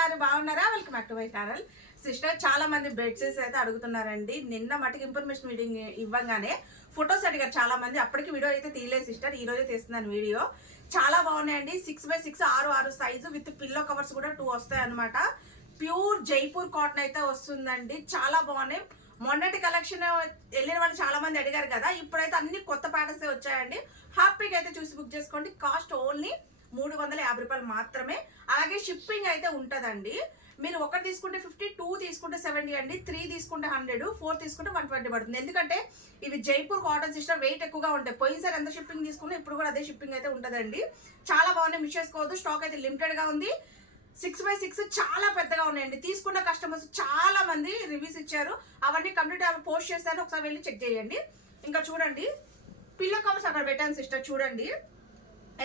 ఉన్నారు? బాగున్నారా? Welcome back to my channel sister చాలా మంది బెడ్షీట్స్ అయితే అడుగుతున్నారండి. నిన్న మటుకు ఇన్ఫర్మేషన్ మీటింగ్ ఇవ్వగానే ఫొటోస్ అడిగారు చాలా మంది. అప్పటికి వీడియో అయితే తీయలేదు సిస్టర్ ఈ రోజే తీస్తున్నాను వీడియో చాలా బాగున్నాయండి. సిక్స్ బై సిక్స్ ఆరు ఆరు సైజు విత్ పిల్లో కవర్స్ కూడా టూ వస్తాయి అనమాట ప్యూర్ జైపూర్ కాటన్ అయితే వస్తుందండి. చాలా బాగున్నాయి. మొన్నటి కలెక్షన్ వెళ్ళిన వాళ్ళు చాలా మంది అడిగారు కదా. ఇప్పుడైతే అన్ని కొత్త ప్యాటర్న్స్ వచ్చాయండి. హ్యాపీగా అయితే చూసి బుక్ చేసుకోండి. కాస్ట్ ఓన్లీ మూడు వందల యాభై రూపాయలు మాత్రమే. అలాగే షిప్పింగ్ అయితే ఉంటుందండి. మీరు ఒకటి తీసుకుంటే ఫిఫ్టీ టూ తీసుకుంటే సెవెంటీ అండి. త్రీ తీసుకుంటే హండ్రెడ్ ఫోర్ తీసుకుంటే వన్ ట్వంటీ పడుతుంది. ఎందుకంటే ఇవి జైపూర్ కాటన్ సిస్టర్ వెయిట్ ఎక్కువగా ఉంటాయి. పోయినసారి ఎంత షిప్పింగ్ తీసుకున్నా ఇప్పుడు కూడా అదే షిప్పింగ్ అయితే ఉంటుందండి. చాలా బాగున్నాయి మిస్ చేసుకోవద్దు. స్టాక్ అయితే లిమిటెడ్గా ఉంది. సిక్స్ బై సిక్స్ చాలా పెద్దగా ఉన్నాయండి. తీసుకున్న కస్టమర్స్ చాలా మంది రివ్యూస్ ఇచ్చారు. అవన్నీ కంప్లీట్ పోస్ట్ చేశాను. ఒకసారి వెళ్ళి చెక్ చేయండి. ఇంకా చూడండి. పిల్లో కవర్స్ అక్కడ పెట్టాను సిస్టర్ చూడండి.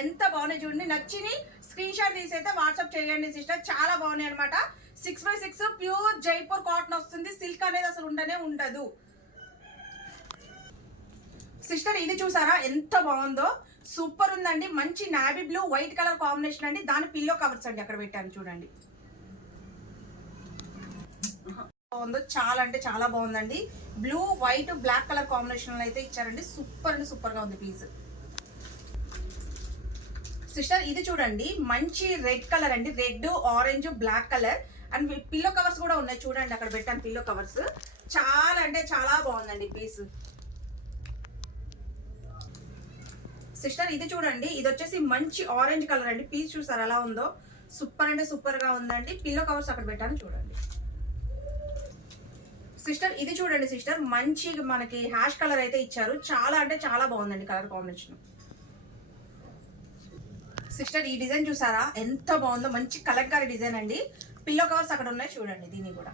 ఎంత బాగున్నాయి చూడండి. నచ్చిని స్క్రీన్ షాట్ తీసి అయితే వాట్సాప్ చేయండి సిస్టర్ చాలా బాగున్నాయి అనమాట six by six pure Jaipur cotton వస్తుంది. సిల్క్ అనేది అసలు ఉండనే ఉండదు. సిస్టర్ ఇది చూసారా? ఎంత బాగుందో. సూపర్ ఉందండి. మంచి navy blue white colour combination అండి. దాని పిల్లో కవర్స్ అండి అక్కడ పెట్టాను చూడండి. బాగుందో. చాలా అంటే చాలా బాగుందండి. Blue white black colour combination అయితే ఇచ్చారండి. సూపర్ అంటే సూపర్గా ఉంది పీస్ సిస్టర్ ఇది చూడండి మంచి రెడ్ కలర్ అండి. Red orange black colour. And pillow covers కూడా ఉన్నాయి. చూడండి అక్కడ పెట్టాను పిల్లో కవర్స్ చాలా అంటే చాలా బాగుందండి పీస్ సిస్టర్ ఇది చూడండి ఇది వచ్చేసి మంచి ఆరెంజ్ కలర్ అండి. పీస్ చూసారు ఎలా ఉందో? సూపర్ అంటే సూపర్గా ఉందండి. పిల్లో కవర్స్ అక్కడ పెట్టాను చూడండి. సిస్టర్ ఇది చూడండి సిస్టర్. మంచి మనకి హ్యాష్ కలర్ అయితే ఇచ్చారు. చాలా అంటే చాలా బాగుందండి కలర్ కాంబినేషన్. సిస్టర్ ఈ డిజైన్ చూసారా? ఎంత బాగుందో. మంచి కలంకారీ డిజైన్ అండి. పిల్లో కవర్స్ అక్కడ ఉన్నాయి. చూడండి దీన్ని కూడా.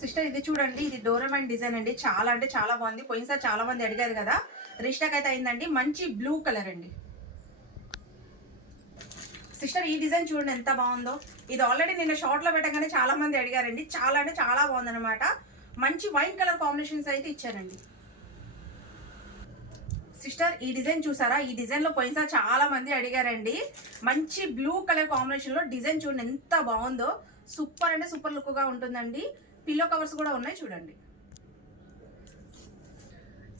సిస్టర్ ఇది చూడండి ఇది డోరమైన్ డిజైన్ అండి. చాలా అంటే చాలా బాగుంది. పోయినసారి చాలా మంది అడిగారు కదా. రిస్టాక్ అయితే అయిందండి. మంచి బ్లూ కలర్ అండి. సిస్టర్ ఈ డిజైన్ చూడండి ఎంత బాగుందో. ఇది ఆల్రెడీ నేను షార్ట్లో పెట్టగానే చాలా మంది అడిగారండి. చాలా అంటే చాలా బాగుందన్నమాట. మంచి వైట్ కలర్ కాంబినేషన్స్ అయితే ఇచ్చారండి. సిస్టర్ ఈ డిజైన్ చూసారా? ఈ డిజైన్లో పోయినసారి చాలా మంది అడిగారండి. మంచి బ్లూ కలర్ కాంబినేషన్లో డిజైన్ చూడండి ఎంత బాగుందో. సూపర్ అంటే సూపర్ లుక్గా ఉంటుందండి. పిల్లో కవర్స్ కూడా ఉన్నాయి చూడండి.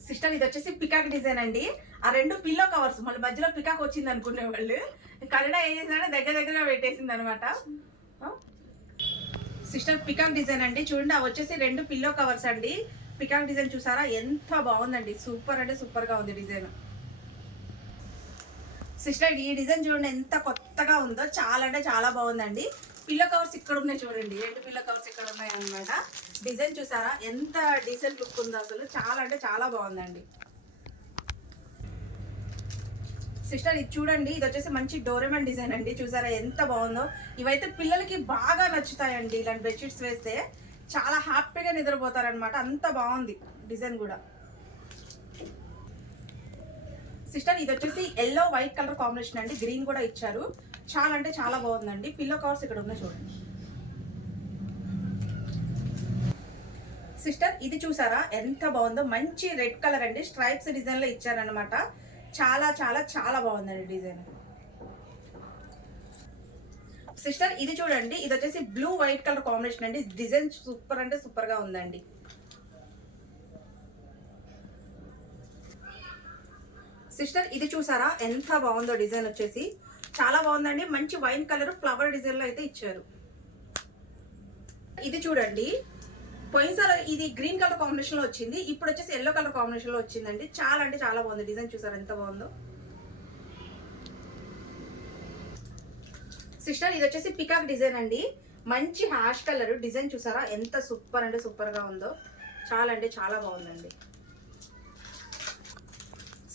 సిస్టర్ ఇది వచ్చేసి పికాక్ డిజైన్ అండి. ఆ రెండు పిల్లో కవర్స్ మళ్ళీ మధ్యలో పికాక్ వచ్చింది అనుకునే వాళ్ళు. కన్నడ ఏం చేసిందంటే దగ్గర దగ్గర పెట్టేసింది అనమాట సిస్టర్ పికాక్ డిజైన్ అండి. చూడండి అవి వచ్చేసి రెండు పిల్లో కవర్స్ అండి. పికాక్ డిజైన్ చూసారా? ఎంత బాగుందండి. సూపర్ అంటే సూపర్గా ఉంది డిజైన్. సిస్టర్ ఈ డిజైన్ చూడండి ఎంత కొత్తగా ఉందో. చాలా అంటే చాలా బాగుందండి. పిల్ల కవర్స్ ఇక్కడ ఉన్నాయి చూడండి. రెండు పిల్ల కవర్స్ ఇక్కడ ఉన్నాయి అనమాట డిజైన్ చూసారా? ఎంత డీసెంట్ లుక్ ఉందో అసలు. చాలా అంటే చాలా బాగుందండి. సిస్టర్ ఇది చూడండి. ఇది వచ్చేసి మంచి డోరెమన్ డిజైన్ అండి. చూసారా ఎంత బాగుందో. ఇవైతే పిల్లలకి బాగా నచ్చుతాయండి ఇలాంటి బెడ్షీట్స్ వేస్తే. చాలా హ్యాపీగా నిద్రపోతారనమాట అంత బాగుంది డిజైన్ కూడా. సిస్టర్ ఇది వచ్చేసి ఎల్లో వైట్ కలర్ కాంబినేషన్ అండి. గ్రీన్ కూడా ఇచ్చారు. చాలా అంటే చాలా బాగుందండి. పిల్లో కవర్స్ ఇక్కడ ఉన్నాయి చూడండి. సిస్టర్ ఇది చూసారా? ఎంత బాగుందో. మంచి రెడ్ కలర్ అండి. స్ట్రైప్స్ డిజైన్లో ఇచ్చారనమాట చాలా చాలా చాలా బాగుందండి డిజైన్. సిస్టర్ ఇది చూడండి ఇది వచ్చేసి బ్లూ వైట్ కలర్ కాంబినేషన్ అండి. డిజైన్ సూపర్ అంటే సూపర్గా ఉందండి. సిస్టర్ ఇది చూసారా? ఎంత బాగుందో డిజైన్ వచ్చేసి. చాలా బాగుందండి. మంచి వైన్ కలర్ ఫ్లవర్ డిజైన్లో అయితే ఇచ్చారు. ఇది చూడండి. పోయినసారి ఇది గ్రీన్ కలర్ కాంబినేషన్లో వచ్చింది. ఇప్పుడు వచ్చేసి ఎల్లో కలర్ కాంబినేషన్లో వచ్చిందండి. చాలా అంటే చాలా బాగుంది. డిజైన్ చూసారా? ఎంత బాగుందో. సిస్టర్ ఇది వచ్చేసి పికాక్ డిజైన్ అండి. మంచి హ్యాష్ కలర్ డిజైన్ చూసారా? ఎంత సూపర్ అంటే సూపర్గా ఉందో. చాలా అంటే చాలా బాగుందండి.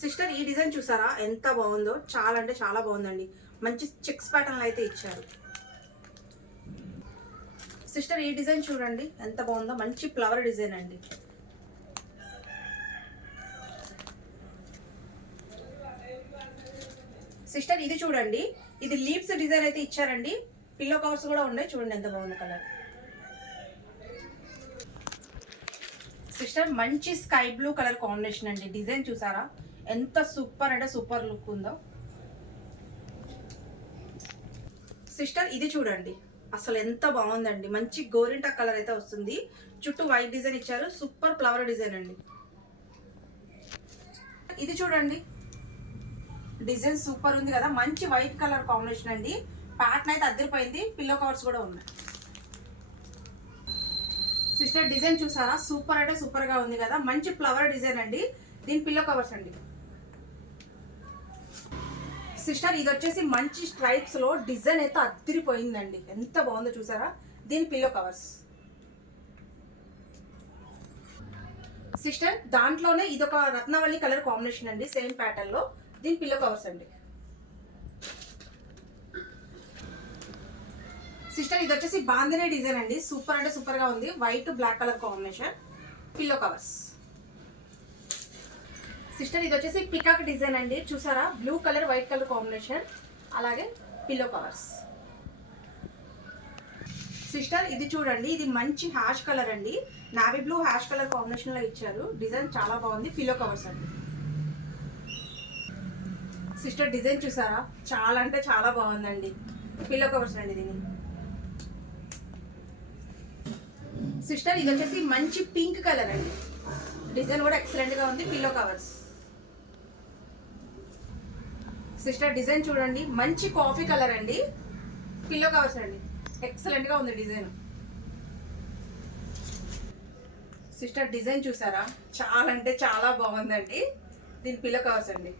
సిస్టర్ ఈ డిజైన్ చూసారా? ఎంత బాగుందో. చాలా అంటే చాలా బాగుందండి. మంచి చెక్స్ ప్యాటర్న్ అయితే ఇచ్చారు. సిస్టర్ ఈ డిజైన్ చూడండి. ఎంత బాగుందో. మంచి ఫ్లవర్ డిజైన్ అండి. సిస్టర్ ఇది చూడండి. ఇది లీప్స్ డిజైన్ అయితే ఇచ్చారండి. పిల్లో కవర్స్ కూడా ఉన్నాయి. చూడండి ఎంత బాగుంది కలర్. సిస్టర్ మంచి స్కై బ్లూ కలర్ కాంబినేషన్ అండి. డిజైన్ చూసారా? ఎంత సూపర్ అంటే సూపర్ లుక్ ఉందో. సిస్టర్ ఇది చూడండి. అసలు ఎంత బాగుందండి. మంచి గోరింటా కలర్ అయితే వస్తుంది. చుట్టూ వైట్ డిజైన్ ఇచ్చారు. సూపర్ ఫ్లవర్ డిజైన్ అండి. ఇది చూడండి. డిజైన్ సూపర్ ఉంది కదా మంచి వైట్ కలర్ కాంబినేషన్ అండి. ప్యాటర్న్ అయితే అద్దరిపోయింది పిల్లో కవర్స్ కూడా ఉన్నాయి. సిస్టర్ డిజైన్ చూసారా? సూపర్ అంటే సూపర్గా ఉంది కదా మంచి ఫ్లవర్ డిజైన్ అండి. దీని పిల్లో కవర్స్ అండి. సిస్టర్ ఇది వచ్చేసి మంచి స్ట్రైప్స్లో డిజైన్ అయితే అద్దరిపోయిందండి. ఎంత బాగుందో చూసారా? దీని పిల్లో కవర్స్. సిస్టర్ దాంట్లోనే ఇది ఒక రత్నవల్లి కలర్ కాంబినేషన్ అండి సేమ్ ప్యాటర్న్లో. దీని పిల్లో కవర్స్ అండి. సిస్టర్ ఇది వచ్చేసి బాందినే డిజైన్ అండి. సూపర్ అంటే సూపర్గా ఉంది. White black colour combination pillow covers sister ఇది వచ్చేసి పికాక్ డిజైన్ అండి. చూసారా? Blue colour white colour combination అలాగే పిల్లో కవర్స్ సిస్టర్ ఇది చూడండి. ఇది మంచి హ్యాష్ కలర్ అండి. నావీ బ్లూ హ్యాష్ కలర్ కాంబినేషన్లో ఇచ్చారు. డిజైన్ చాలా బాగుంది. పిల్లో కవర్స్ అండి. సిస్టర్ డిజైన్ చూసారా? చాలా అంటే చాలా బాగుందండి. పిల్లో కవర్స్ అండి దీన్ని. సిస్టర్ ఇది వచ్చేసి మంచి పింక్ కలర్ అండి. డిజైన్ కూడా ఎక్సలెంట్గా ఉంది పిల్లో కవర్స్. సిస్టర్ డిజైన్ చూడండి. మంచి కాఫీ కలర్ అండి. పిల్లో కవర్స్ అండి. ఎక్సలెంట్గా ఉంది డిజైన్. సిస్టర్ డిజైన్ చూసారా? చాలా అంటే చాలా బాగుందండి. దీని పిల్లో కవర్స్ అండి.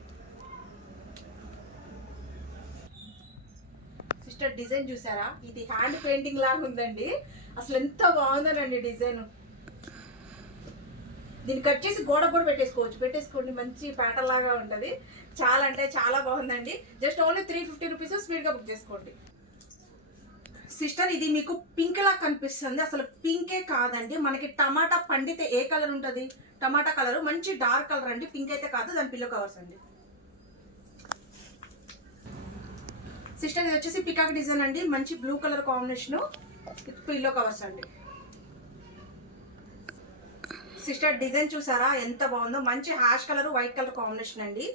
సిస్టర్ డిజైన్ చూసారా? ఇది హ్యాండ్ పెయింటింగ్ లాగా ఉందండి. అసలు ఎంత బాగుందనండి డిజైన్. దీన్ని కట్ చేసి గోడ కూడా పెట్టేసుకోవచ్చు. పెట్టేసుకోండి మంచి ప్యాటర్న్ లాగా ఉంటుంది. చాలా అంటే చాలా బాగుందండి. Just only three fifty rupees స్పీడ్గా బుక్ చేసుకోండి. సిస్టర్ ఇది మీకు పింక్ లా కనిపిస్తుంది. అసలు పింకే కాదండి. మనకి టమాటా పండితే ఏ కలర్ ఉంటుంది? టమాటా కలర్ మంచి డార్క్ కలర్ అండి. పింక్ అయితే కాదు దాని పిల్లో కవర్స్ అండి. సిస్టర్ ఇది వచ్చేసి పికాక్ డిజైన్ అండి. మంచి blue colour combination. Pillow covers అండి. సిస్టర్ డిజైన్ చూసారా? ఎంత బాగుందో. మంచి ash colour white colour combination అండి.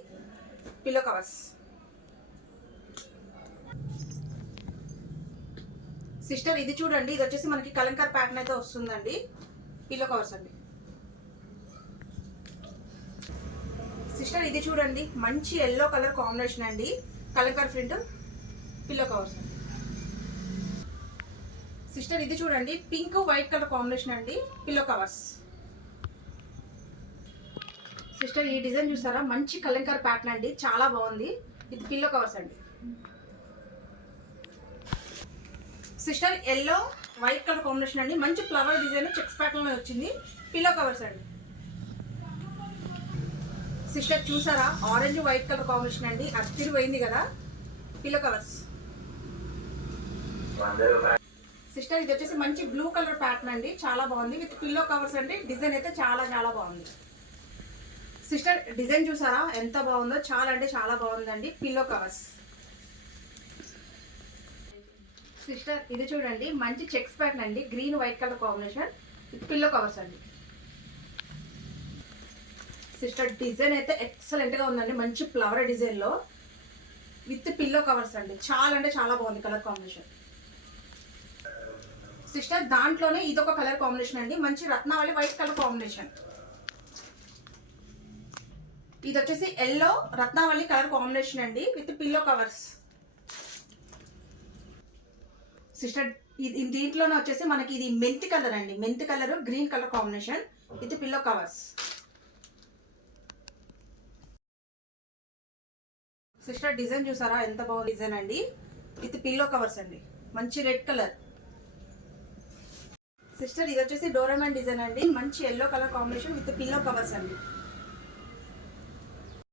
Pillow covers. సిస్టర్ ఇది చూడండి. ఇది వచ్చేసి మనకి కలంకర్ ప్యాటర్న్ అయితే వస్తుందండి. పిల్లో కవర్స్ అండి. సిస్టర్ ఇది చూడండి. మంచి ఎల్లో కలర్ కాంబినేషన్ అండి. Kalamkari print. Pillow covers sister ఇది చూడండి. పింక్ వైట్ కలర్ కాంబినేషన్ అండి. Pillow covers. సిస్టర్ ఈ డిజైన్ చూసారా? మంచి కలంకర్ ప్యాటర్న్ అండి. చాలా బాగుంది. ఇది పిల్లో కవర్స్ అండి. Sister yellow white colour combination అండి. మంచి ఫ్లవర్ డిజైన్ చెక్స్ ప్యాటర్న్ వచ్చింది. పిల్లో కవర్స్ అండి. సిస్టర్ చూసారా? ఆరెంజ్ వైట్ కలర్ కాంబినేషన్ అండి. అత్తిరి పోయింది కదా. Pillow covers. సిస్టర్ ఇది వచ్చేసి మంచి బ్లూ కలర్ ప్యాటర్న్ అండి. చాలా బాగుంది. విత్ పిల్లో కవర్స్ అండి. డిజైన్ అయితే చాలా చాలా బాగుంది. సిస్టర్ డిజైన్ చూసారా? ఎంత బాగుందో? చాలా అంటే చాలా బాగుందండి. Pillow covers. సిస్టర్ ఇది చూడండి. మంచి చెక్స్ ప్యాటర్న్ అండి. Green white colour combination with pillow covers అండి. సిస్టర్ డిజైన్ అయితే ఎక్సలెంట్గా ఉందండి. మంచి ఫ్లవర్ డిజైన్లో విత్ పిల్లో కవర్స్ అండి. చాలా అంటే చాలా బాగుంది కలర్ కాంబినేషన్. సిస్టర్ దాంట్లోనే ఇదొక కలర్ కాంబినేషన్ అండి. మంచి రత్నావళి వైట్ కలర్ కాంబినేషన్. ఇది వచ్చేసి ఎల్లో రత్నావళి కలర్ కాంబినేషన్ అండి విత్ పిల్లో కవర్స్. సిస్టర్ ఇది దీంట్లోనే వచ్చేసి మనకి ఇది మెంతి కలర్ అండి. మెంతి colour green colour combination with pillow covers. Sister design చూసారా? ఎంత బాగుంది డిజైన్ అండి. విత్ పిల్లో కవర్స్ అండి. మంచి రెడ్ కలర్. సిస్టర్ ఇది వచ్చేసి డోరామాన్ డిజైన్ అండి. మంచి yellow colour combination with pillow covers అండి.